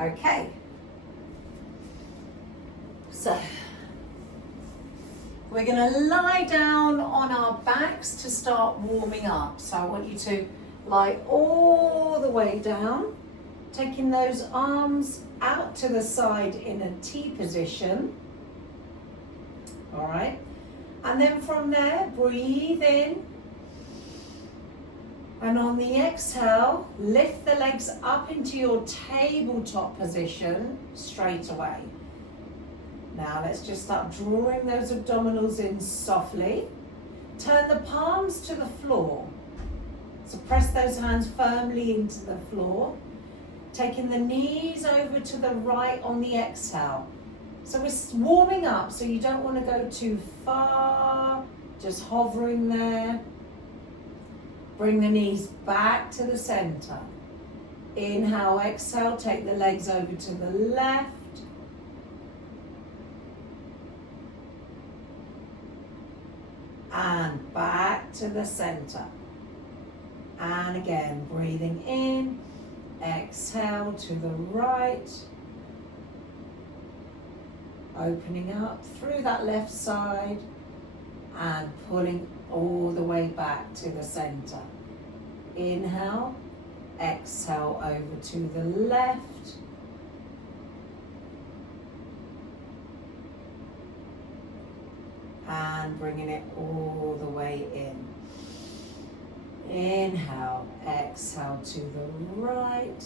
Okay. So we're going to lie down on our backs to start warming up. So I want you to lie all the way down, taking those arms out to the side in a T position. All right. And then from there, breathe in. And on the exhale, lift the legs up into your tabletop position straight away. Now let's just start drawing those abdominals in softly. Turn the palms to the floor. So press those hands firmly into the floor. Taking the knees over to the right on the exhale. So we're warming up, so you don't want to go too far. Just hovering there. Bring the knees back to the center. Inhale, exhale, take the legs over to the left. And back to the center. And again, breathing in, exhale to the right. Opening up through that left side and pulling all the way back to the center. Inhale, exhale over to the left. And bringing it all the way in. Inhale, exhale to the right.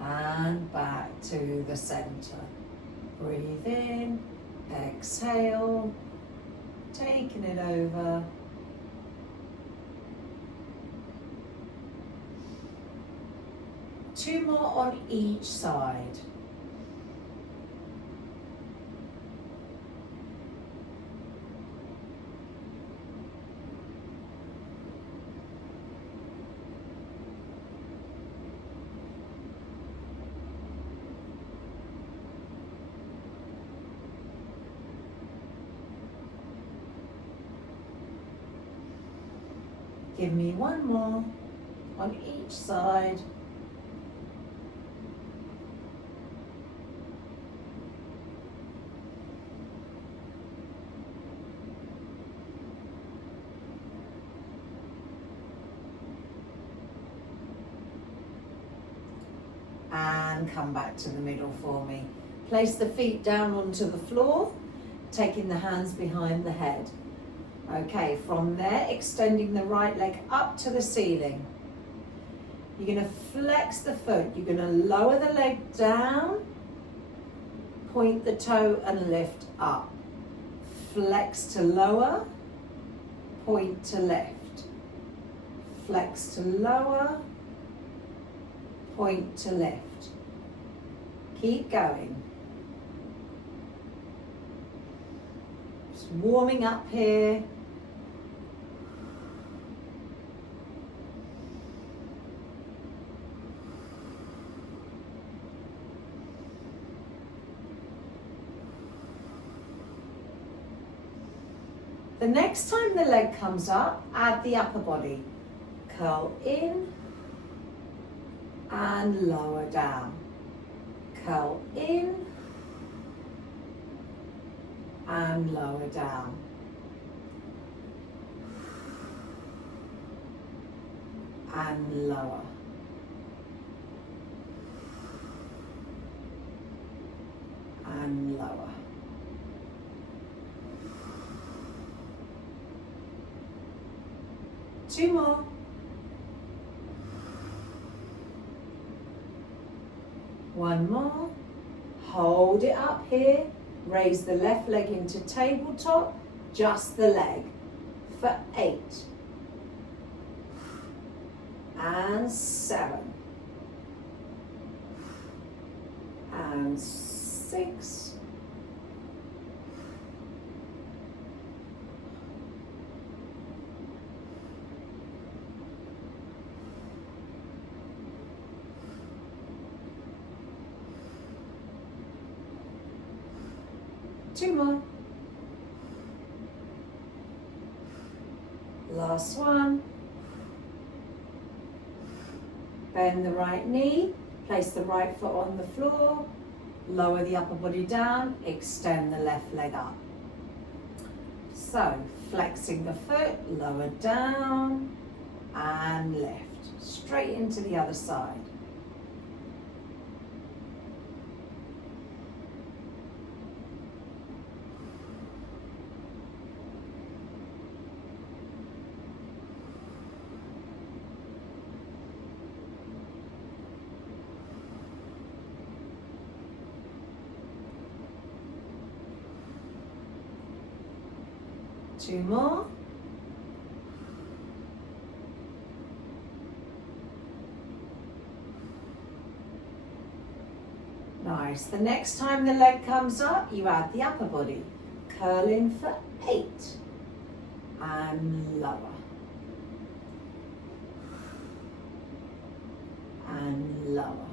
And back to the center. Breathe in, exhale, taking it over. Two more on each side. Give me one more on each side. And come back to the middle for me. Place the feet down onto the floor, taking the hands behind the head. Okay, from there, extending the right leg up to the ceiling. You're going to flex the foot. You're going to lower the leg down, point the toe and lift up. Flex to lower, point to lift. Flex to lower, point to lift. Keep going. Just warming up here. The next time the leg comes up, add the upper body. Curl in and lower down. Curl in and lower down. And lower. And lower. Two more. One more. Hold it up here. Raise the left leg into tabletop. Just the leg. For 8. And 7. And 6. Two more. Last one. Bend the right knee, place the right foot on the floor, lower the upper body down, extend the left leg up. So, flexing the foot, lower down, and lift. Straight into the other side. Two more. Nice. The next time the leg comes up, you add the upper body. Curl in for 8. And lower. And lower.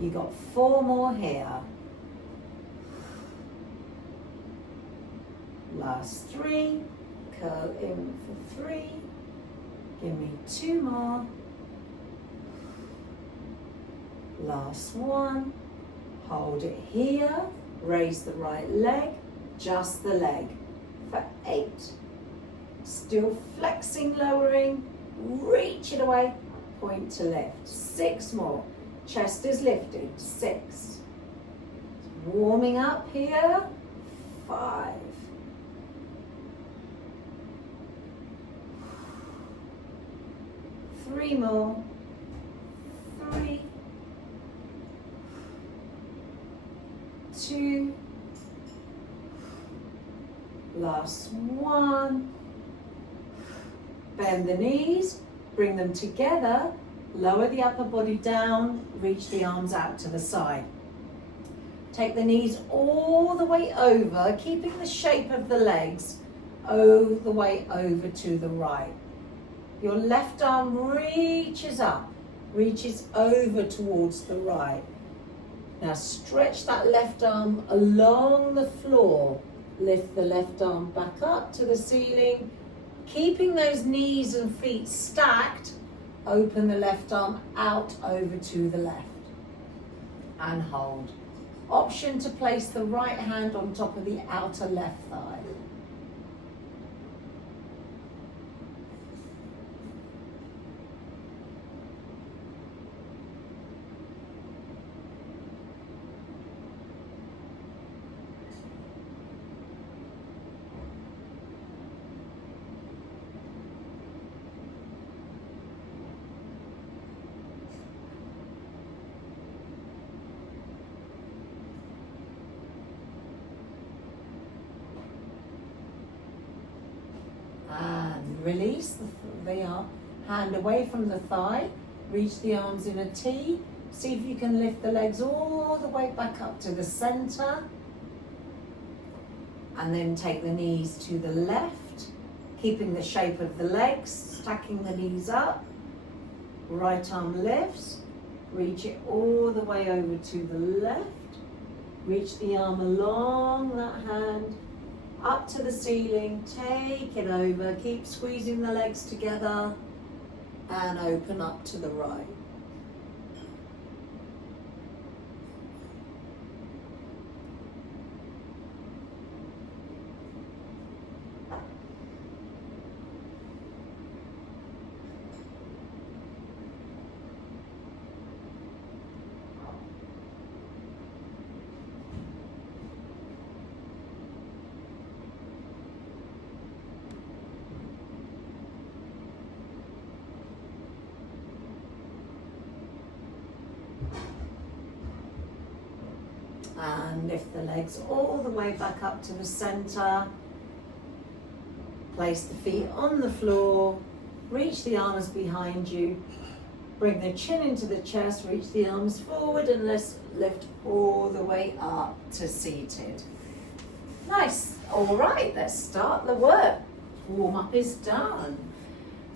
You got 4 more here. Last 3. Curl in for 3. Give me 2 more. Last 1. Hold it here. Raise the right leg. Just the leg for 8. Still flexing, lowering. Reach it away. Point to lift. 6 more. Chest is lifted. 6. Warming up here. 5. 3 more. 3. 2. Last 1. Bend the knees. Bring them together. Lower the upper body down, reach the arms out to the side. Take the knees all the way over, keeping the shape of the legs all the way over to the right. Your left arm reaches up, reaches over towards the right. Now stretch that left arm along the floor. Lift the left arm back up to the ceiling, keeping those knees and feet stacked. Open the left arm out over to the left and hold. Option to place the right hand on top of the outer left thigh. And release the hand away from the thigh. Reach the arms in a T. See if you can lift the legs all the way back up to the center. And then take the knees to the left, keeping the shape of the legs, stacking the knees up. Right arm lifts. Reach it all the way over to the left. Reach the arm along that hand. Up to the ceiling, take it over, keep squeezing the legs together and open up to the right. And lift the legs all the way back up to the center. Place the feet on the floor. Reach the arms behind you. Bring the chin into the chest. Reach the arms forward and let's lift all the way up to seated. Nice. All right, let's start the work. Warm up is done.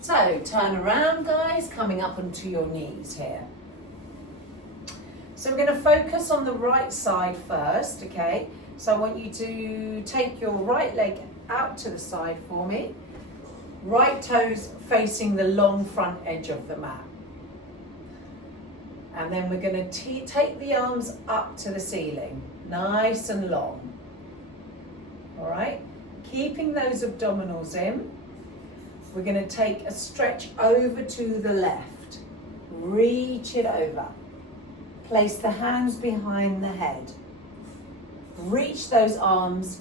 So turn around, guys, coming up onto your knees here. So we're going to focus on the right side first, okay? So I want you to take your right leg out to the side for me. Right toes facing the long front edge of the mat. And then we're going to take the arms up to the ceiling, nice and long. All right? Keeping those abdominals in. We're going to take a stretch over to the left. Reach it over. Place the hands behind the head. Reach those arms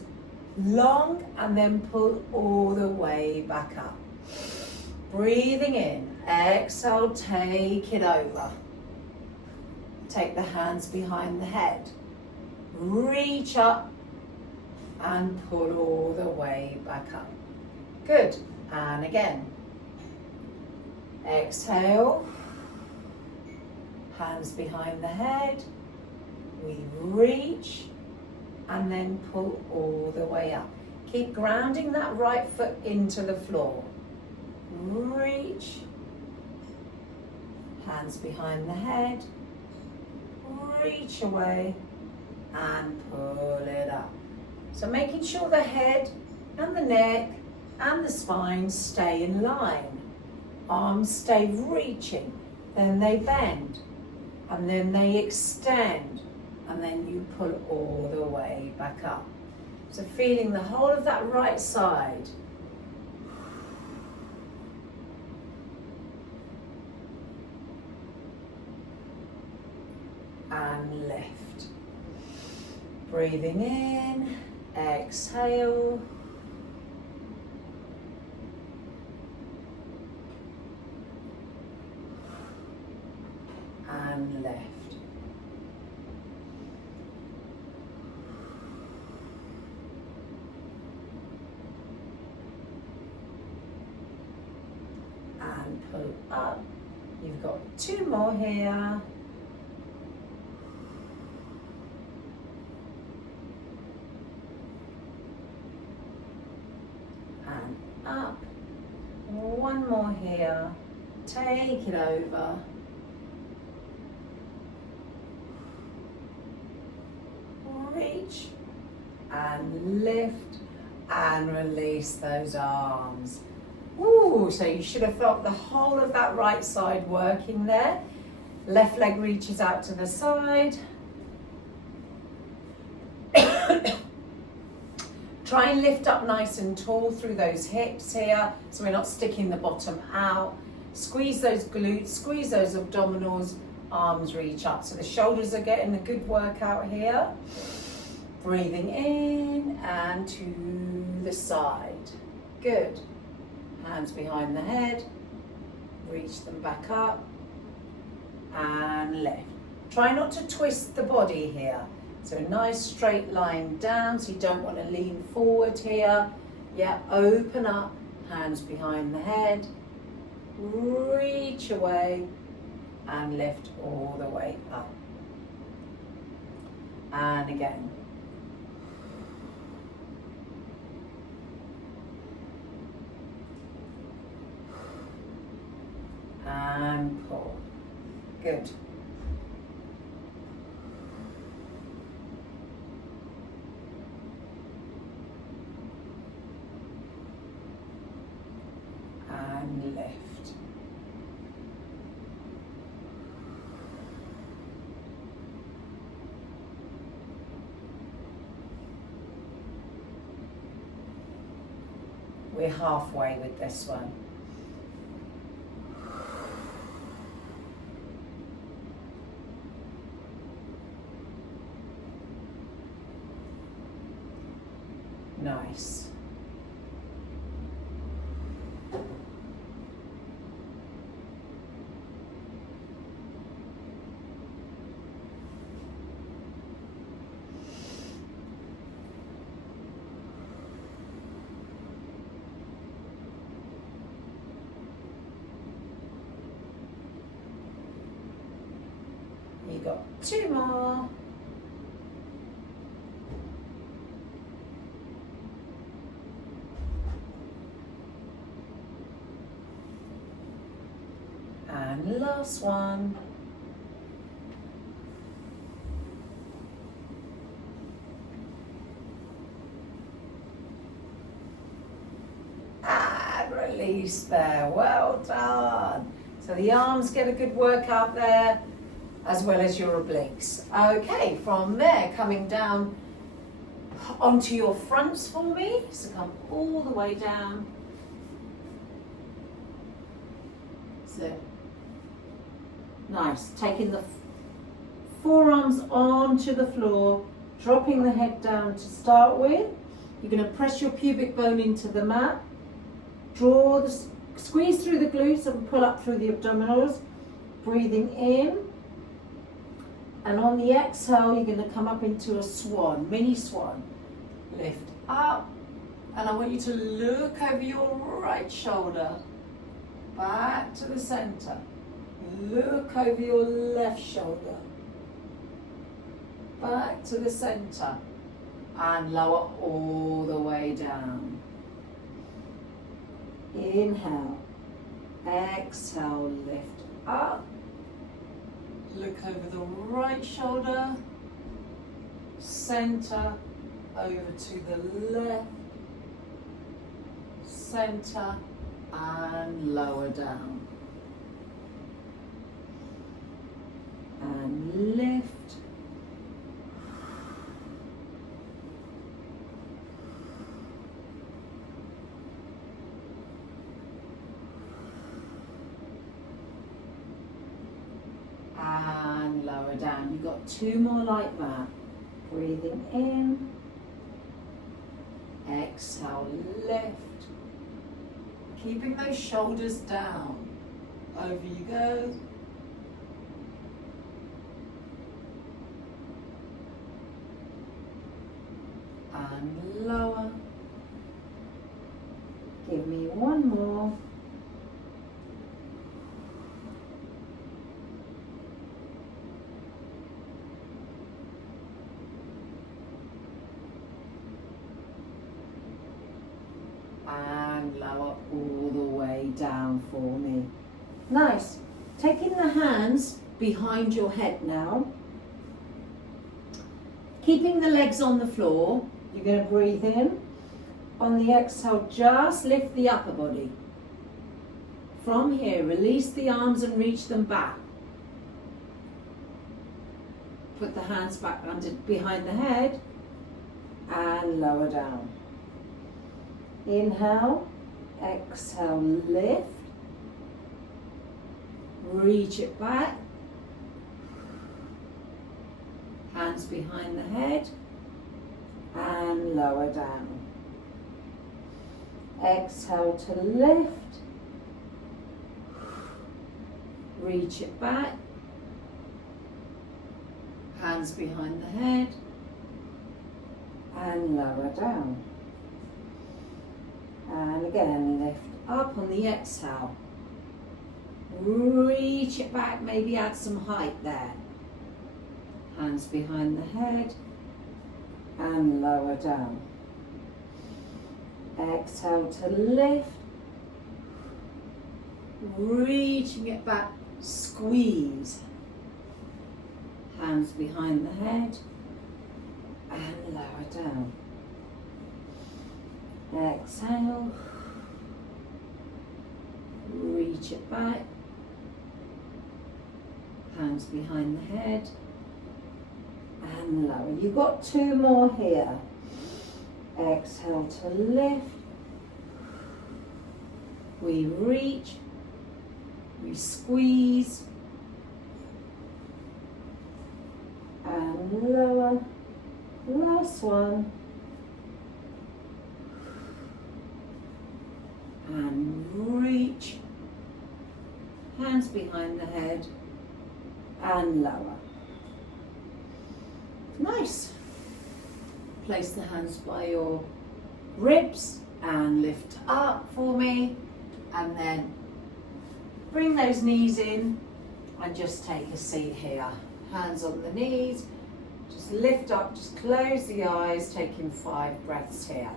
long and then pull all the way back up. Breathing in. Exhale, take it over. Take the hands behind the head. Reach up and pull all the way back up. Good. And again. Exhale. Hands behind the head. We reach and then pull all the way up. Keep grounding that right foot into the floor. Reach. Hands behind the head. Reach away and pull it up. So making sure the head and the neck and the spine stay in line. Arms stay reaching, then they bend, and then they extend, and then you pull all the way back up. So feeling the whole of that right side. And lift. Breathing in, exhale. And lift. And pull up. You've got 2 more here. And up. 1 more here. Take it over. Reach and lift and release those arms. Ooh, so you should have felt the whole of that right side working there. Left leg reaches out to the side. Try and lift up nice and tall through those hips here, so we're not sticking the bottom out. Squeeze those glutes, squeeze those abdominals, arms reach up. So the shoulders are getting a good workout here. Breathing in and to the side. Good. Hands behind the head. Reach them back up. And lift. Try not to twist the body here. So a nice straight line down, so you don't want to lean forward here. Yeah, open up, hands behind the head. Reach away and lift all the way up. And again. And pull. Good. And lift. We're halfway with this one. Nice. You got 2 more. And last one. release there. Well done. So the arms get a good workout there, as well as your obliques. Okay, from there, coming down onto your fronts for me. So come all the way down. So nice. Taking the forearms onto the floor, dropping the head down to start with. You're going to press your pubic bone into the mat. Squeeze through the glutes and pull up through the abdominals. Breathing in. And on the exhale, you're going to come up into a swan, mini swan. Lift up. And I want you to look over your right shoulder. Back to the center. Look over your left shoulder. Back to the center. And lower all the way down. Inhale. Exhale, lift up. Look over the right shoulder. Center. Over to the left. Center. And lower down. And lift. And lower down. You've got two more like that. Breathing in. Exhale, lift. Keeping those shoulders down. Over you go. And lower. Give me one more. And lower all the way down for me. Nice. Taking the hands behind your head now. Keeping the legs on the floor. You're going to breathe in. On the exhale, just lift the upper body. From here, release the arms and reach them back. Put the hands back behind the head and lower down. Inhale, exhale, lift. Reach it back. Hands behind the head and lower down. Exhale to lift. Reach it back. Hands behind the head and lower down. And again, lift up on the exhale. Reach it back, maybe add some height there. Hands behind the head and lower down. Exhale to lift. Reaching it back, squeeze. Hands behind the head and lower down. Exhale. Reach it back. Hands behind the head and lower. You've got two more here. Exhale to lift. We reach. We squeeze. And lower. Last one. And reach. Hands behind the head and lower. Nice. Place the hands by your ribs and lift up for me, and then bring those knees in and just take a seat here. Hands on the knees, just lift up, just close the eyes, taking 5 breaths here.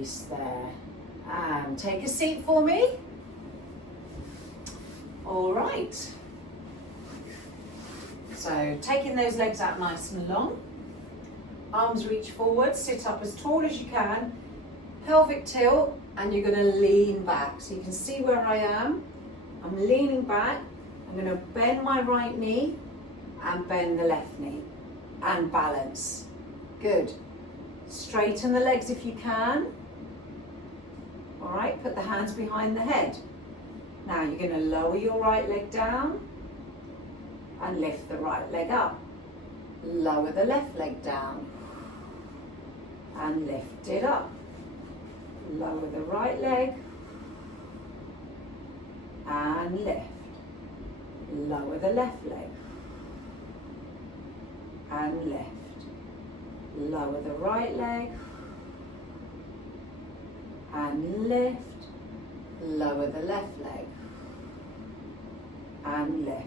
release there. And take a seat for me. All right. So taking those legs out nice and long. Arms reach forward, sit up as tall as you can. Pelvic tilt, and you're going to lean back. So you can see where I am. I'm leaning back. I'm going to bend my right knee and bend the left knee and balance. Good. Straighten the legs if you can. All right, put the hands behind the head. Now you're going to lower your right leg down and lift the right leg up. Lower the left leg down and lift it up. Lower the right leg and lift. Lower the left leg and lift. Lower the right leg and lift. Lower the left leg and lift.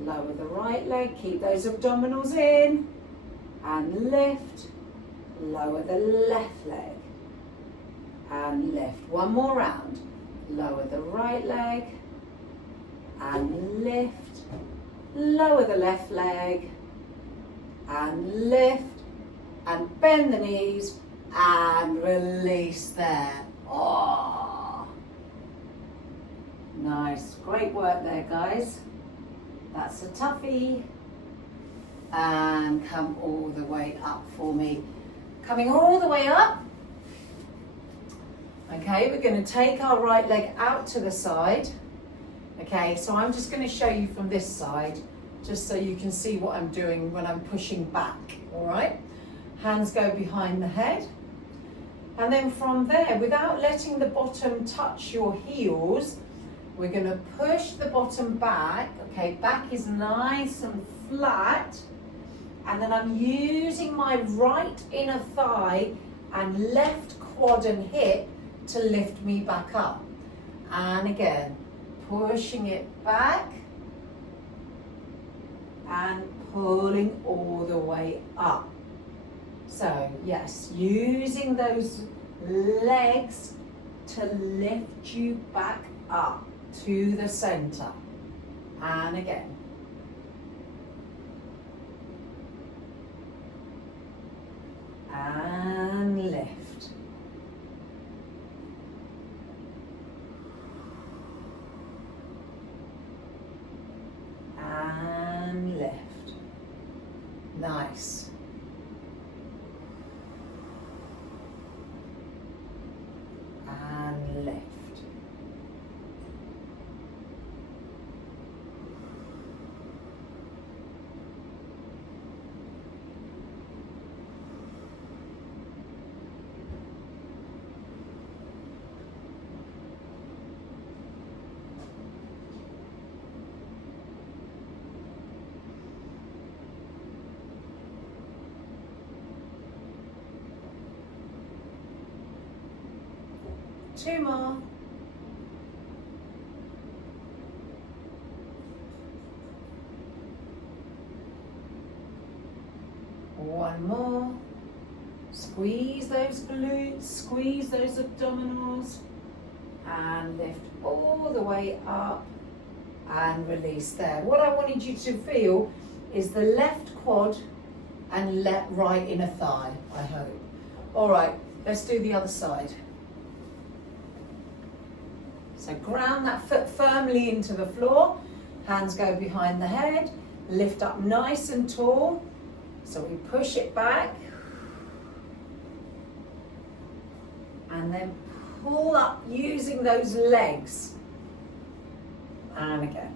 Lower the right leg, keep those abdominals in and lift. Lower the left leg and lift. One more round. Lower the right leg and lift. Lower the left leg and lift. And bend the knees and release there. Oh, nice. Great work there, guys. That's a toughie. And come all the way up for me. Coming all the way up. Okay, we're going to take our right leg out to the side. Okay, so I'm just going to show you from this side, just so you can see what I'm doing when I'm pushing back, all right? Hands go behind the head. And then from there, without letting the bottom touch your heels, we're going to push the bottom back. Okay, back is nice and flat. And then I'm using my right inner thigh and left quad and hip to lift me back up. And again, pushing it back and pulling all the way up. So yes, using those legs to lift you back up to the center. And again. And lift. And lift. Nice. And lift. Two more. One more. Squeeze those glutes, squeeze those abdominals, and lift all the way up and release there. What I wanted you to feel is the left quad and right inner thigh, I hope. All right, let's do the other side. So ground that foot firmly into the floor, hands go behind the head, lift up nice and tall. So we push it back and then pull up using those legs. And again.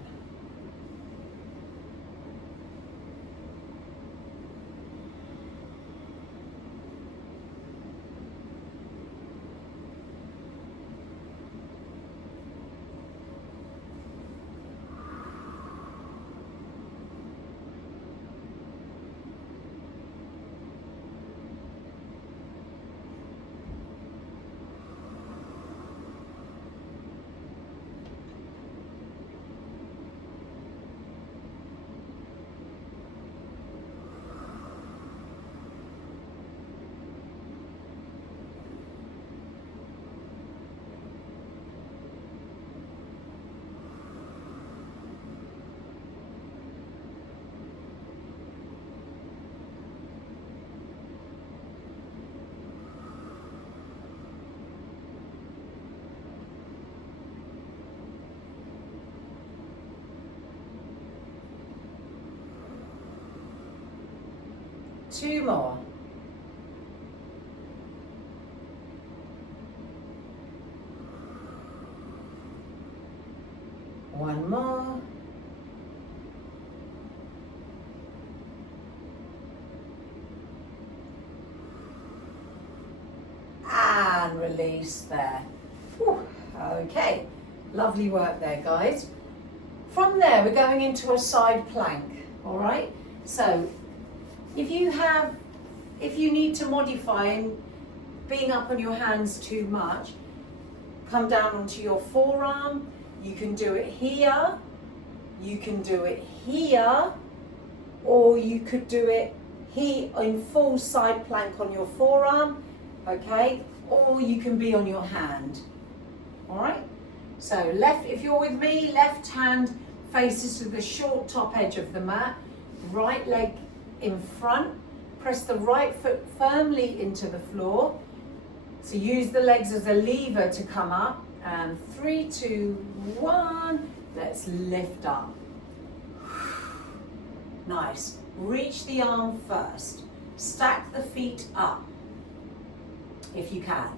2 more. One more. And release there. Whew. Okay, lovely work there, guys. From there, we're going into a side plank, all right? So, if you need to modify and being up on your hands too much, come down onto your forearm. You can do it here, you can do it here, or you could do it here in full side plank on your forearm, okay? Or you can be on your hand, all right? So left, if you're with me, left hand faces to the short top edge of the mat, right leg in front, press the right foot firmly into the floor. So use the legs as a lever to come up, and 3, 2, 1, let's lift up. Nice. Reach the arm first. Stack the feet up if you can.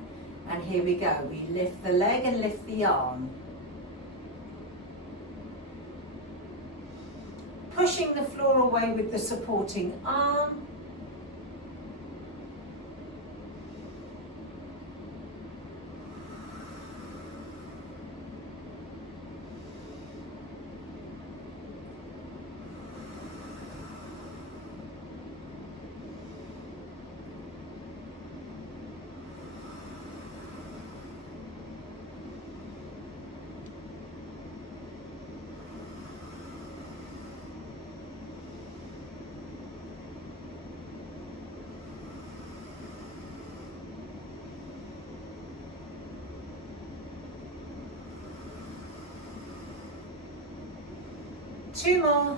And here we go. We lift the leg and lift the arm. Pushing the floor away with the supporting arm. Two more.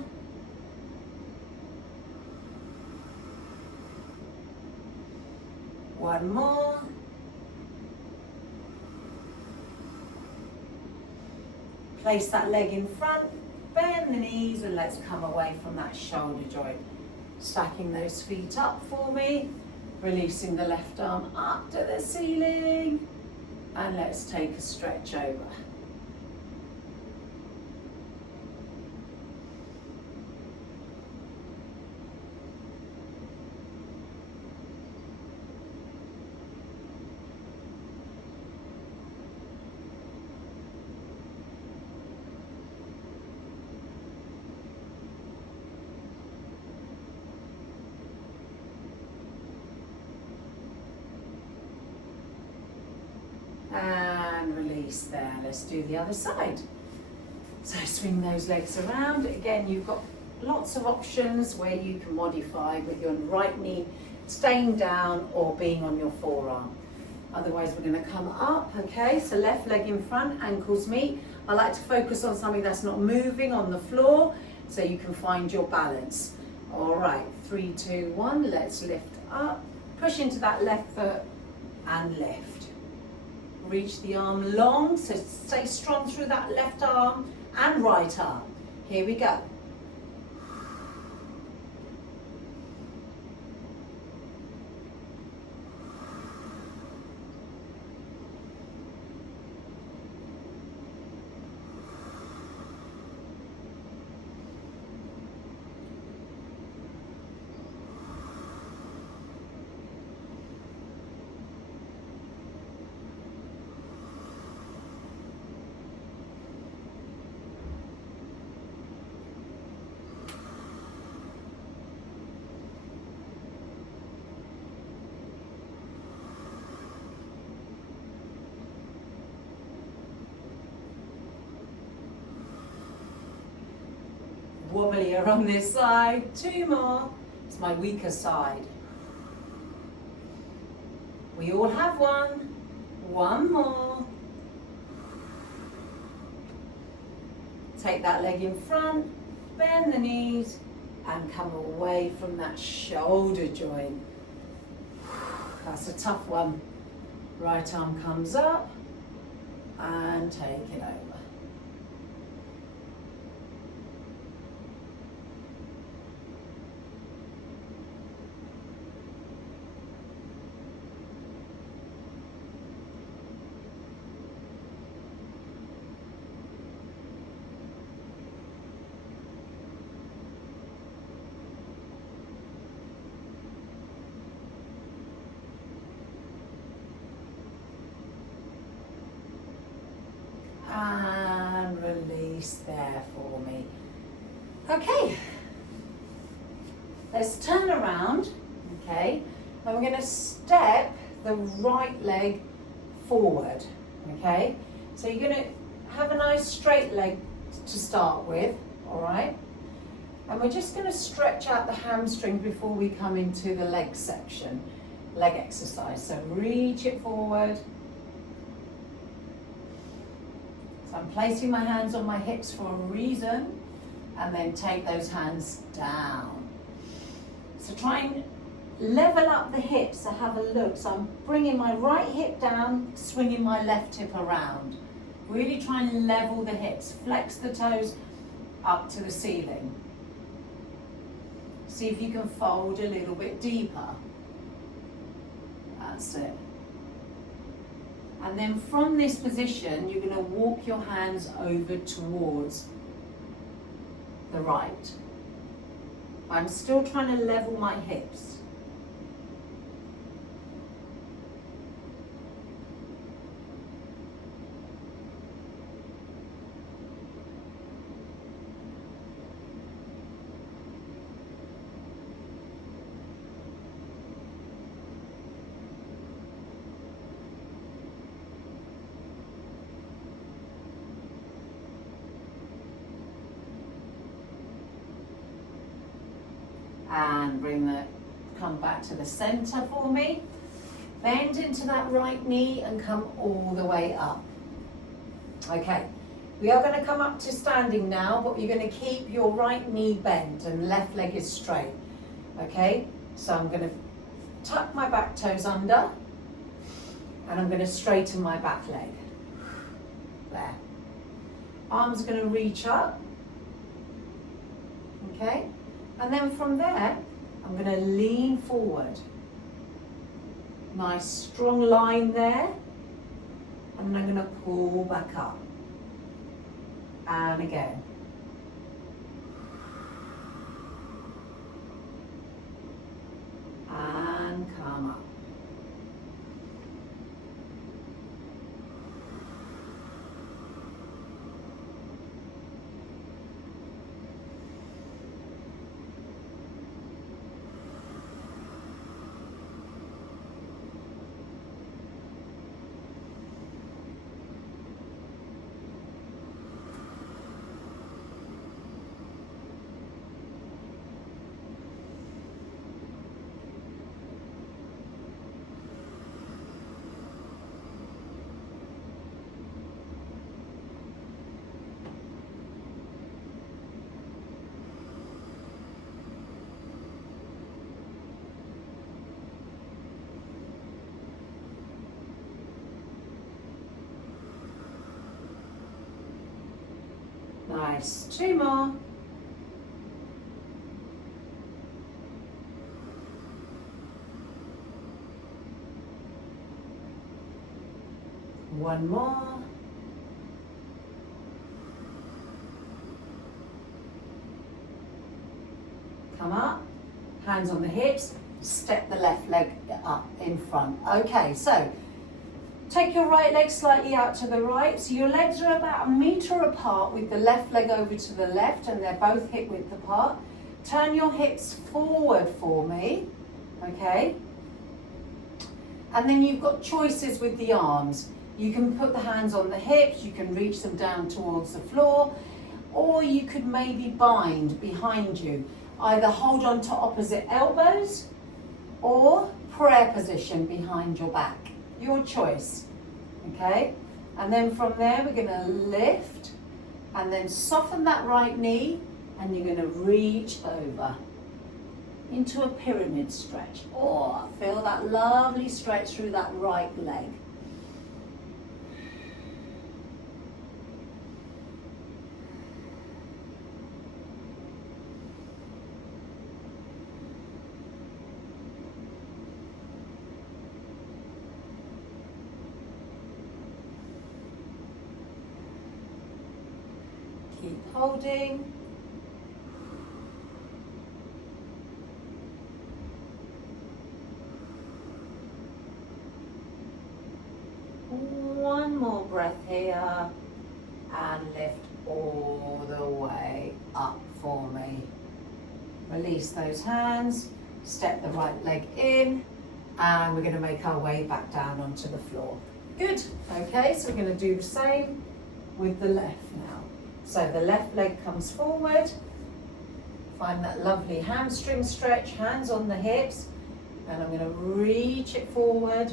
One more. Place that leg in front, bend the knees, and let's come away from that shoulder joint. Stacking those feet up for me, releasing the left arm up to the ceiling, and let's take a stretch over. And release there. Let's do the other side. So swing those legs around. Again, you've got lots of options where you can modify with your right knee staying down or being on your forearm. Otherwise, we're going to come up, okay? So left leg in front, ankles meet. I like to focus on something that's not moving on the floor so you can find your balance. All right, 3, 2, 1, let's lift up. Push into that left foot and lift. Reach the arm long, so stay strong through that left arm and right arm. Here we go. Wobblier on this side. 2 more. It's my weaker side. We all have one. 1 more. Take that leg in front, bend the knees, and come away from that shoulder joint. That's a tough one. Right arm comes up and take it over. nice there for me. Okay, let's turn around, okay, and we're going to step the right leg forward, okay. So you're going to have a nice straight leg to start with, all right, and we're just going to stretch out the hamstring before we come into the leg section, leg exercise. So reach it forward. So I'm placing my hands on my hips for a reason, and then take those hands down. So try and level up the hips. So have a look. So I'm bringing my right hip down, swinging my left hip around. Really try and level the hips. Flex the toes up to the ceiling. See if you can fold a little bit deeper. That's it. And then from this position, you're going to walk your hands over towards the right. I'm still trying to level my hips. And come back to the center for me. Bend into that right knee and come all the way up. Okay, we are going to come up to standing now, but you're going to keep your right knee bent and left leg is straight. Okay, so I'm going to tuck my back toes under and I'm going to straighten my back leg. There. Arms are going to reach up. Okay. And then from there, I'm going to lean forward. Nice strong line there. And I'm going to pull back up. And again. And come up. Nice. 2 more. One more. Come up, hands on the hips, step the left leg up in front. Okay, so take your right leg slightly out to the right. So your legs are about 1 meter apart with the left leg over to the left and they're both hip width apart. Turn your hips forward for me, okay? And then you've got choices with the arms. You can put the hands on the hips, you can reach them down towards the floor, or you could maybe bind behind you. Either hold on to opposite elbows or prayer position behind your back. Your choice, okay? And then from there, we're going to lift and then soften that right knee and you're going to reach over into a pyramid stretch. Oh, feel that lovely stretch through that right leg. Keep holding. One more breath here and lift all Release those hands, step the right leg in, and we're going to make our way back down onto the floor. Good. Okay, so we're going to do the same with the left now. So the left leg comes forward. Find that lovely hamstring stretch, hands on the hips, and I'm going to reach it forward.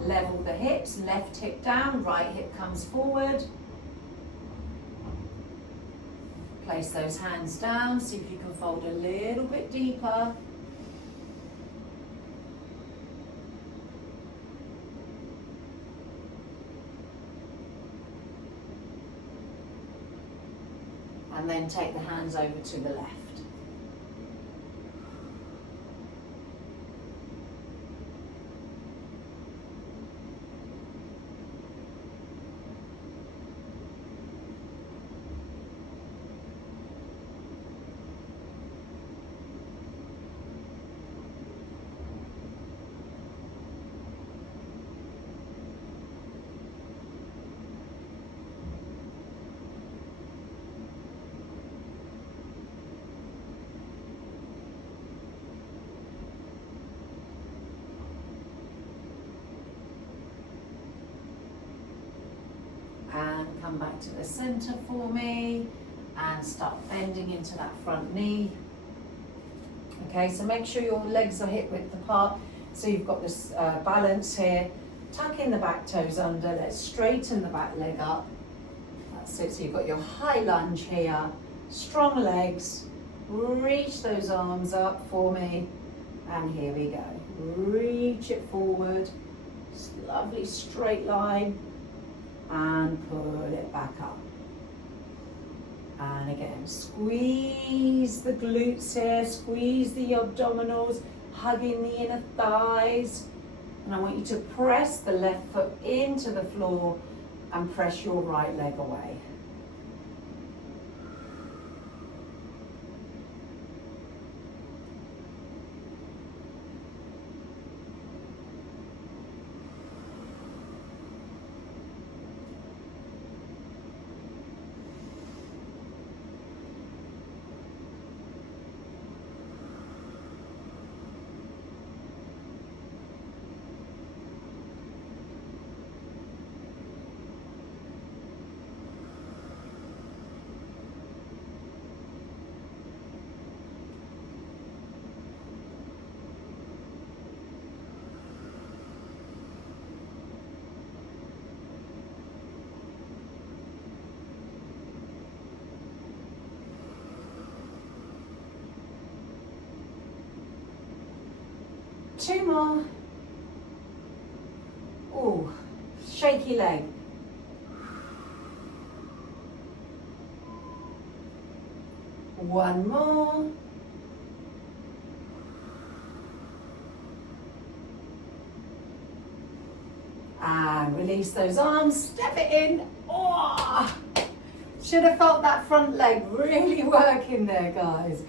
Level the hips, left hip down, right hip comes forward. Place those hands down, see if you can fold a little bit deeper. And then take the hands over to the left. And come back to the center for me and start bending into that front knee. Okay, so make sure your legs are hip width apart so you've got this balance here. Tuck in the back toes under, let's straighten the back leg up. That's it, so you've got your high lunge here, strong legs, reach those arms up for me, and here we go. Reach it forward, lovely straight line, and pull it back up. And again, squeeze the glutes here, squeeze the abdominals, hugging the inner thighs. And I want you to press the left foot into the floor and press your right leg away. Two more. Oh, shaky leg. One more. And release those arms, step it in. Oh, should have felt that front leg really working there, guys.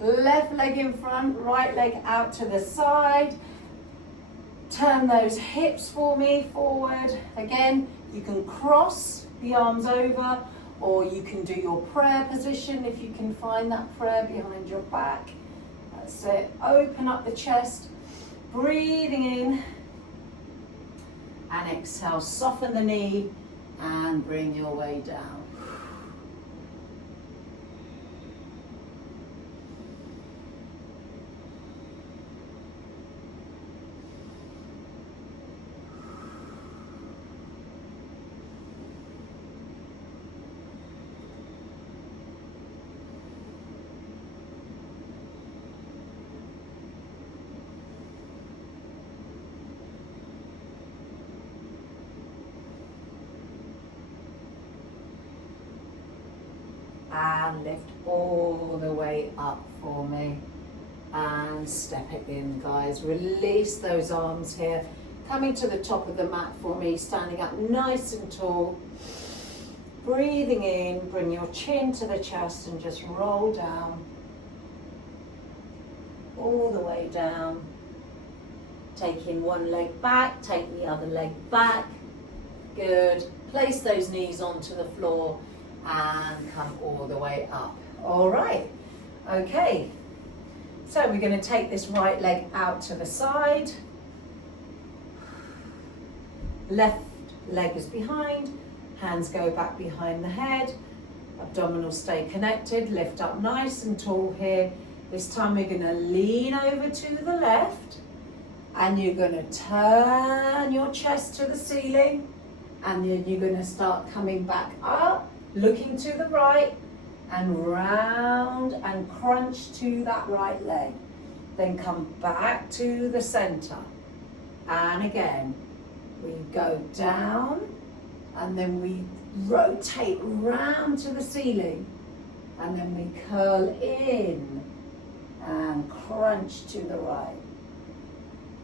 Left leg in front, right leg out to the side. Turn those hips for me forward. Again, you can cross the arms over, or you can do your prayer position if you can find that prayer behind your back. That's it. Open up the chest, breathing in, and exhale. Soften the knee and bring your way down. And lift all the way up for me. And step it in, guys. Release those arms here. Coming to the top of the mat for me, standing up nice and tall. Breathing in, bring your chin to the chest and just roll down. All the way down. Taking one leg back, take the other leg back. Good. Place those knees onto the floor and come all the way up. All right, okay. So we're going to take this right leg out to the side. Left leg is behind, hands go back behind the head, abdominals stay connected, lift up nice and tall here. This time we're going to lean over to the left and you're going to turn your chest to the ceiling, and then you're going to start coming back up, looking to the right and round and crunch to that right leg. Then come back to the center, and again we go down and then we rotate round to the ceiling, and then we curl in and crunch to the right,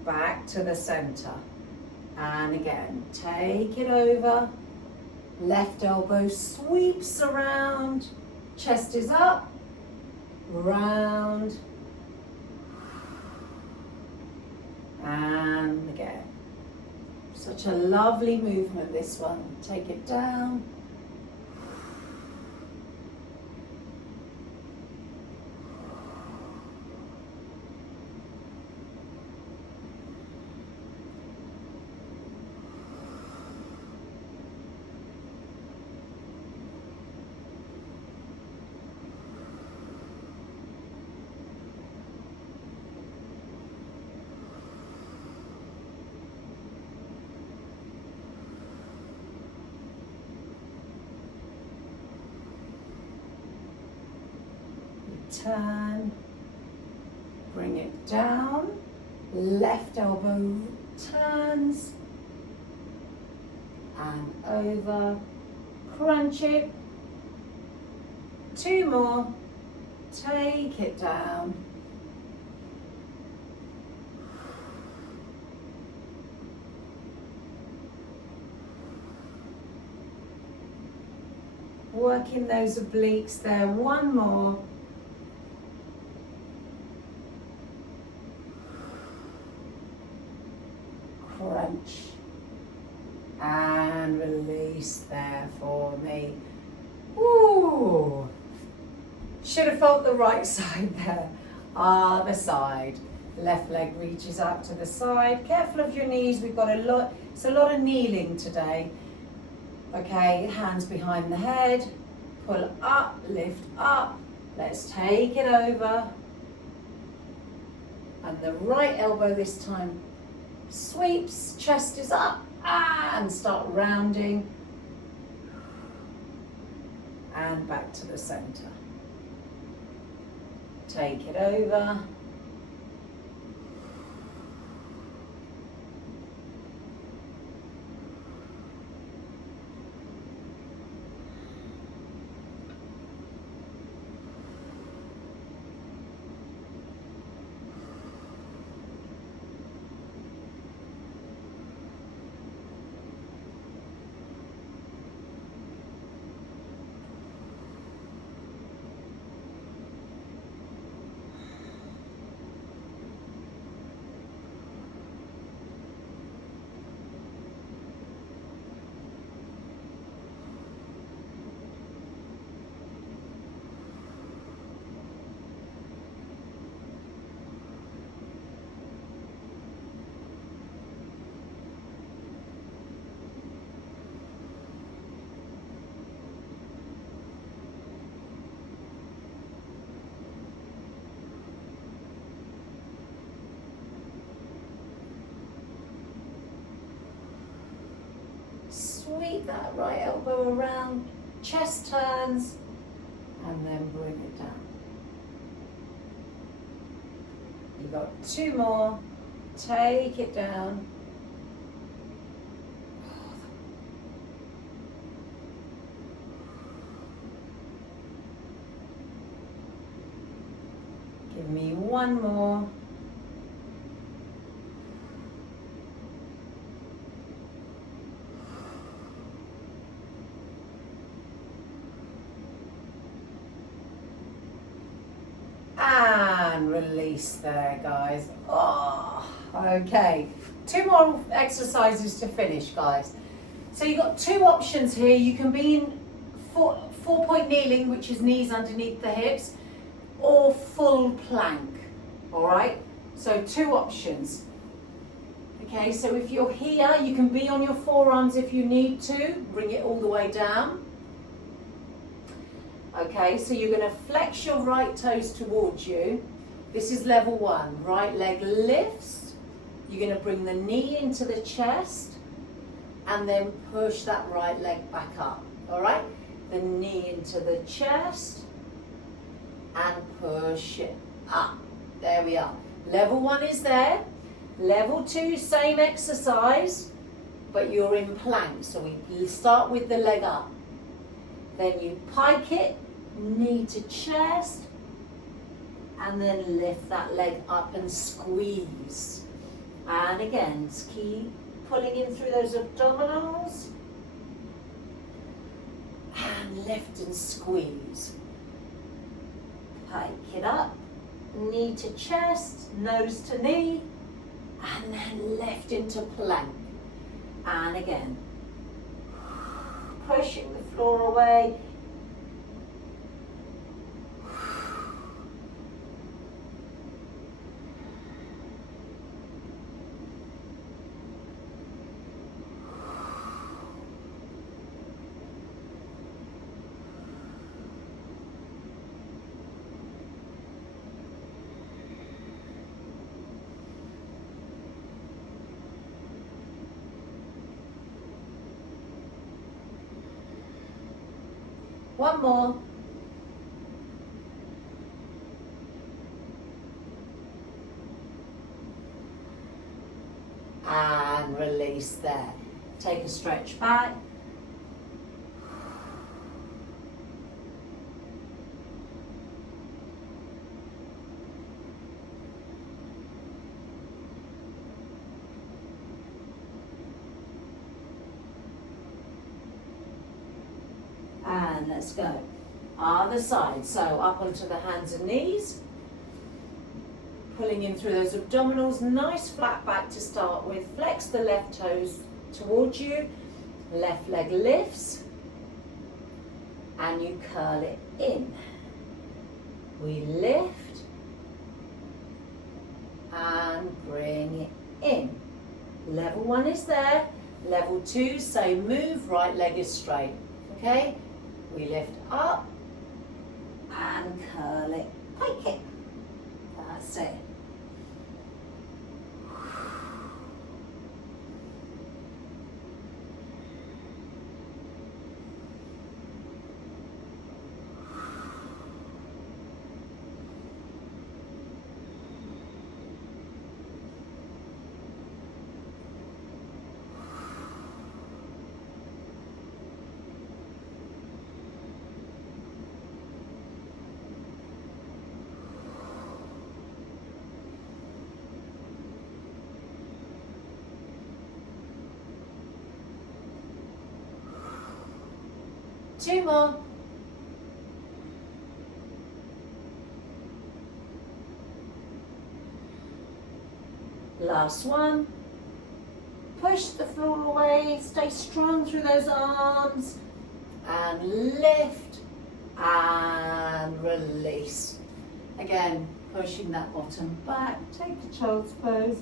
back to the center, and again take it over, left elbow sweeps around, chest is up, round, and again. Such a lovely movement, this one. Take it down. Turn, bring it down, left elbow turns and over, crunch it, 2 more, take it down, working those obliques there, 1 more. Crunch and release there for me. Ooh, should have felt the right side there. Other side, left leg reaches out to the side. Careful of your knees, we've got it's a lot of kneeling today. Okay, hands behind the head, pull up, lift up. Let's take it over, and the right elbow this time sweeps, chest is up, and start rounding and back to the center. Take it over. Sweep that right elbow around, chest turns, and then bring it down. You've got 2 more, take it down. Give me 1 more. And release there, guys. Oh, okay. 2 more exercises to finish, guys. So you've got 2 options here. You can be in 4-point kneeling, which is knees underneath the hips, or full plank, all right? So 2 options. Okay, so if you're here, you can be on your forearms if you need to, bring it all the way down. Okay, so you're going to flex your right toes towards you. This is level 1, right leg lifts. You're going to bring the knee into the chest and then push that right leg back up, all right? The knee into the chest and push it up. There we are. Level 1 is there. Level 2, same exercise, but you're in plank. So we start with the leg up. Then you pike it, knee to chest, and then lift that leg up and squeeze. And again, keep pulling in through those abdominals. And lift and squeeze. Pike it up, knee to chest, nose to knee, and then lift into plank. And again, pushing the floor away. One more. And release there. Take a stretch back. And let's go. Other side. So up onto the hands and knees. Pulling in through those abdominals. Nice flat back to start with. Flex the left toes towards you. Left leg lifts. And you curl it in. We lift. And bring it in. Level 1 is there. Level 2, same move. Right leg is straight. Okay? We lift up and curl it, pike it. That's it. Two more. Last one. Push the floor away, stay strong through those arms, and lift and release. Again, pushing that bottom back. Take the child's pose.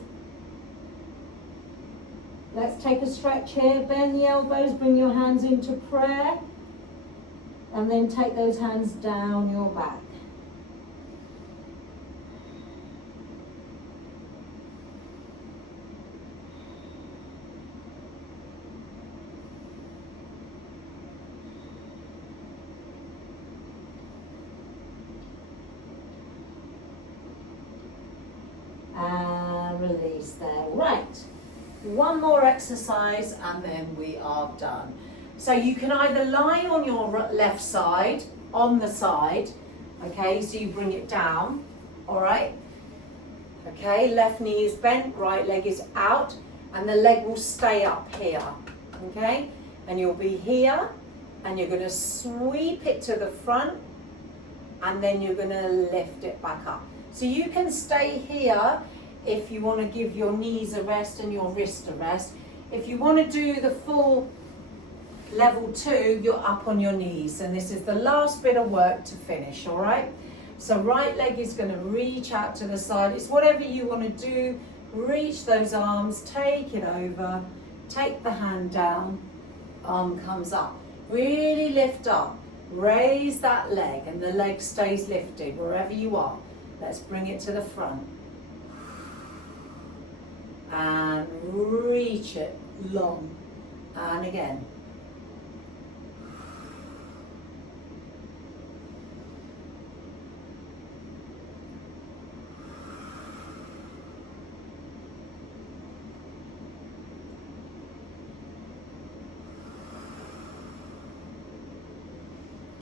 Let's take a stretch here. Bend the elbows, bring your hands into prayer. And then take those hands down your back. And release there. Right. One more exercise and then we are done. So you can either lie on your left side, on the side, okay, so you bring it down, all right? Okay, left knee is bent, right leg is out, and the leg will stay up here, okay? And you'll be here, and you're gonna sweep it to the front, and then you're gonna lift it back up. So you can stay here if you wanna give your knees a rest and your wrist a rest. If you wanna do the full Level 2, you're up on your knees, and this is the last bit of work to finish, all right? So right leg is going to reach out to the side. It's whatever you want to do. Reach those arms, take it over, take the hand down, arm comes up. Really lift up, raise that leg, and the leg stays lifted wherever you are. Let's bring it to the front. And reach it long. And again.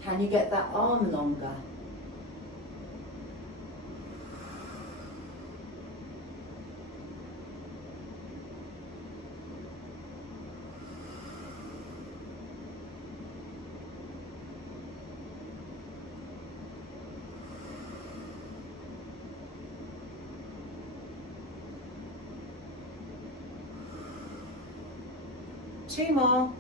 Can you get that arm longer? Two more.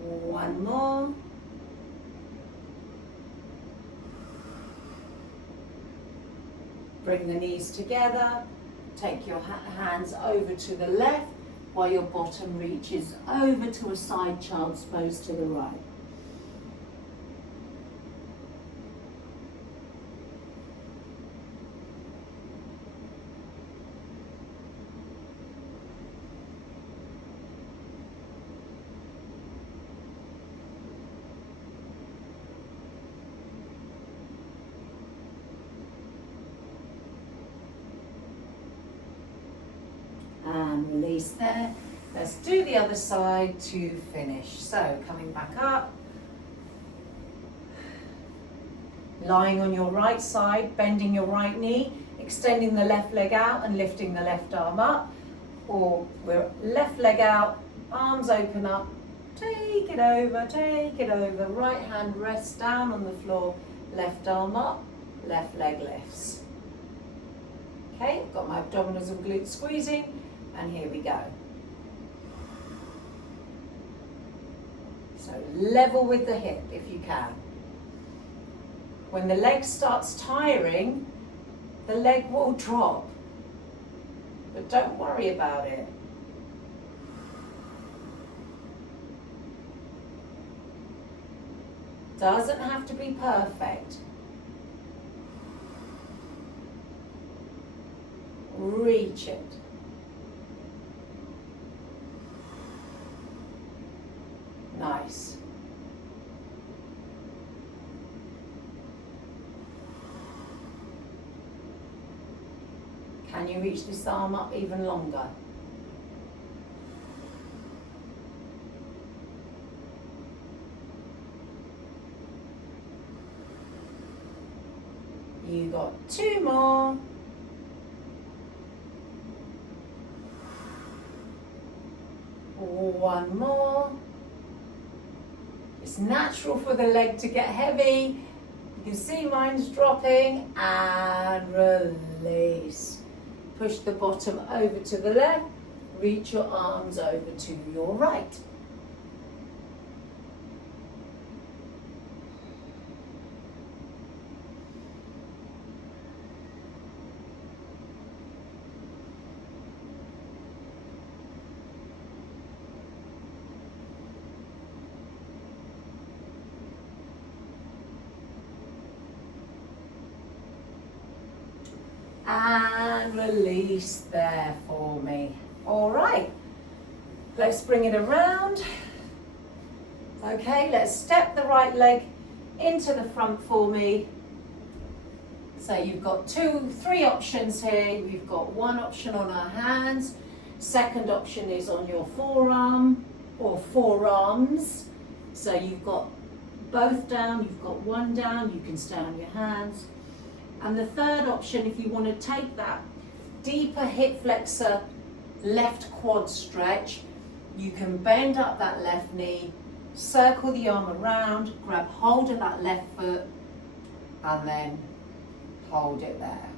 One more. Bring the knees together. Take your hands over to the left while your bottom reaches over to a side child's pose to the right. And release there. Let's do the other side to finish. So coming back up, lying on your right side, bending your right knee, extending the left leg out and lifting the left arm up, or we're left leg out, arms open up, take it over, right hand rests down on the floor, left arm up, left leg lifts. Okay, I've got my abdominals and glutes squeezing, and here we go. So level with the hip if you can. When the leg starts tiring, the leg will drop, but don't worry about it. Doesn't have to be perfect. Reach it. Nice. Can you reach this arm up even longer? You got two more. One more. It's natural for the leg to get heavy. You can see mine's dropping, and release. Push the bottom over to the left, reach your arms over to your right. And release there for me. All right, let's bring it around. Okay, let's step the right leg into the front for me. So you've got three options here. We've got one option on our hands. Second option is on your forearm or forearms. So you've got both down, you've got one down, you can stay on your hands. And the third option, if you want to take that deeper hip flexor left quad stretch, you can bend up that left knee, circle the arm around, grab hold of that left foot, and then hold it there.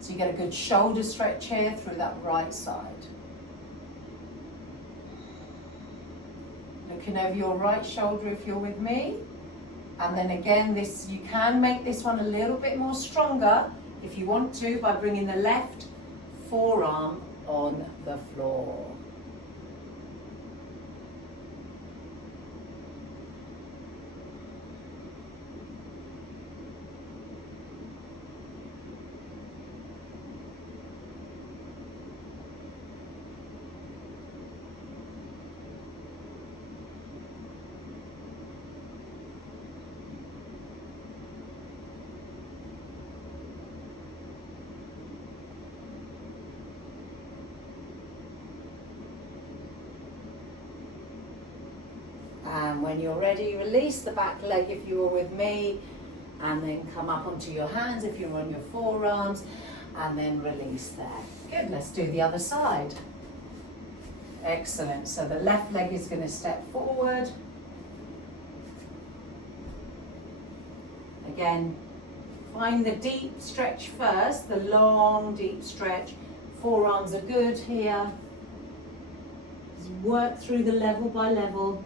So So you get a good shoulder stretch here through that right side. Looking over your right shoulder if you're with me. And then again, you can make this one a little bit more stronger if you want to by bringing the left forearm on the floor. And when you're ready, release the back leg if you were with me, and then come up onto your hands if you're on your forearms, and then release there. Good, let's do the other side. Excellent, so the left leg is going to step forward. Again, find the deep stretch first, the long deep stretch. Forearms are good here. Just work through the level by level.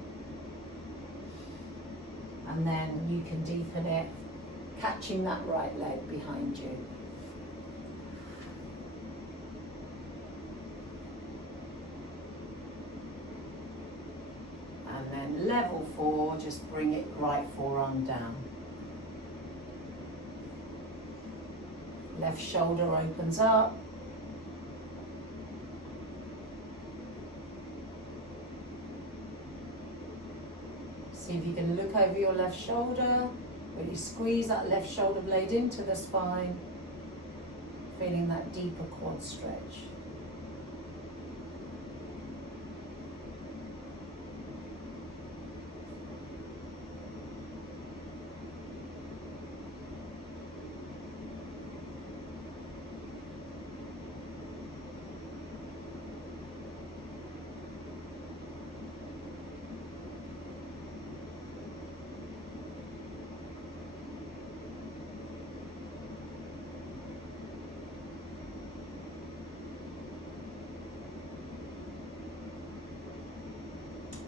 And then you can deepen it, catching that right leg behind you. And then level 4, just bring it right forearm down. Left shoulder opens up. See if you can look over your left shoulder, really squeeze that left shoulder blade into the spine, feeling that deeper quad stretch.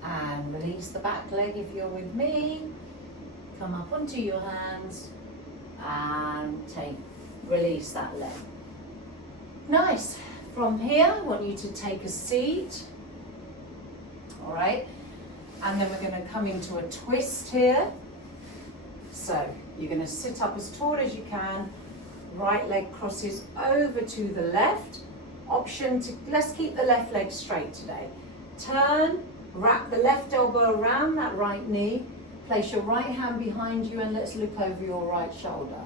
And release the back leg if you're with me. Come up onto your hands and release that leg. Nice. From here, I want you to take a seat. All right. And then we're going to come into a twist here. So you're going to sit up as tall as you can. Right leg crosses over to the left. Let's keep the left leg straight today. Turn. Wrap the left elbow around that right knee, place your right hand behind you, and let's look over your right shoulder.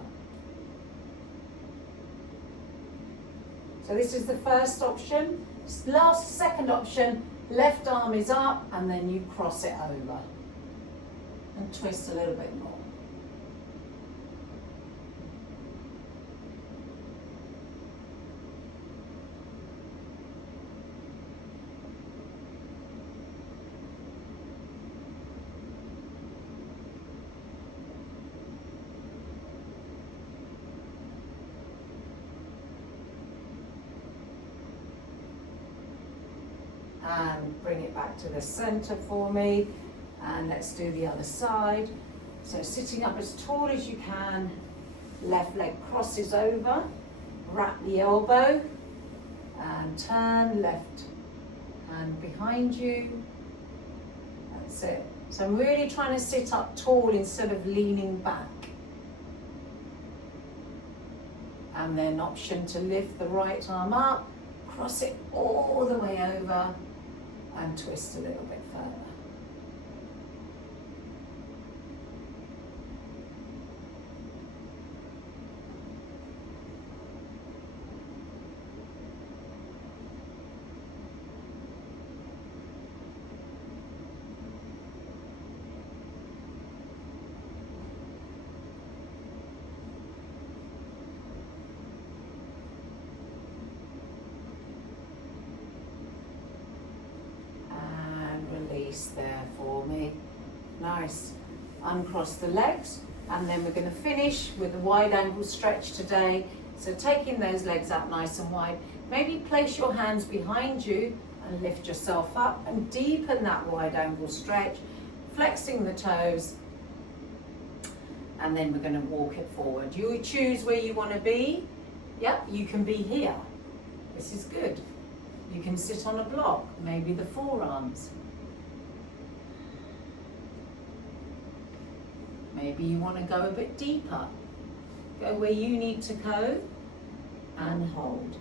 So this is the first option. Second option, left arm is up and then you cross it over and twist a little bit more. And bring it back to the center for me, and let's do the other side. So sitting up as tall as you can, left leg crosses over, wrap the elbow and turn, left hand behind you. That's it. So I'm really trying to sit up tall instead of leaning back. And then option to lift the right arm up, cross it all the way over and twist a little bit further. There for me. Nice. Uncross the legs, and then we're going to finish with a wide angle stretch today. So taking those legs up nice and wide, maybe place your hands behind you and lift yourself up and deepen that wide angle stretch, flexing the toes, and then we're going to walk it forward. You choose where you want to be. Yep, you can be here. This is good. You can sit on a block, maybe the forearms. Maybe you want to go a bit deeper. Go where you need to go and hold.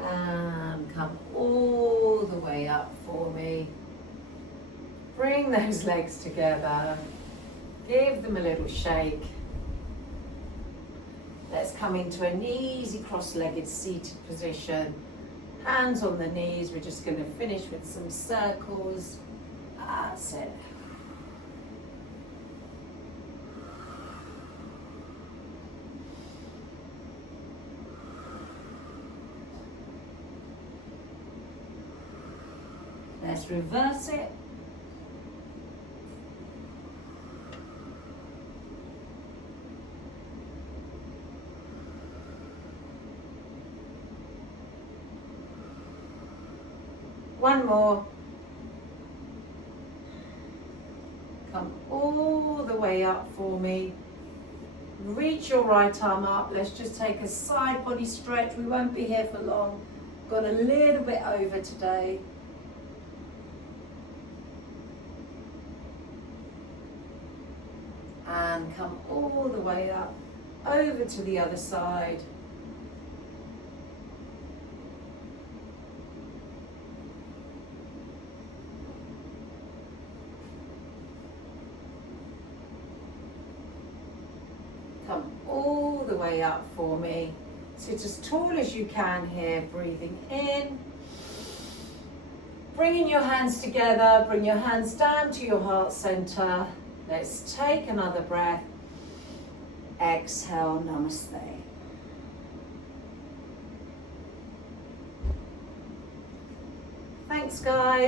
And come all the way up for me. Bring those legs together. Give them a little shake. Let's come into an easy cross-legged seated position. Hands on the knees. We're just going to finish with some circles. That's it. Let's reverse it. One more. Come all the way up for me. Reach your right arm up. Let's just take a side body stretch. We won't be here for long. Got a little bit over today. And come all the way up, over to the other side. Come all the way up for me. Sit as tall as you can here, breathing in. Bringing your hands together, bring your hands down to your heart center. Let's take another breath. Exhale, namaste. Thanks, guys.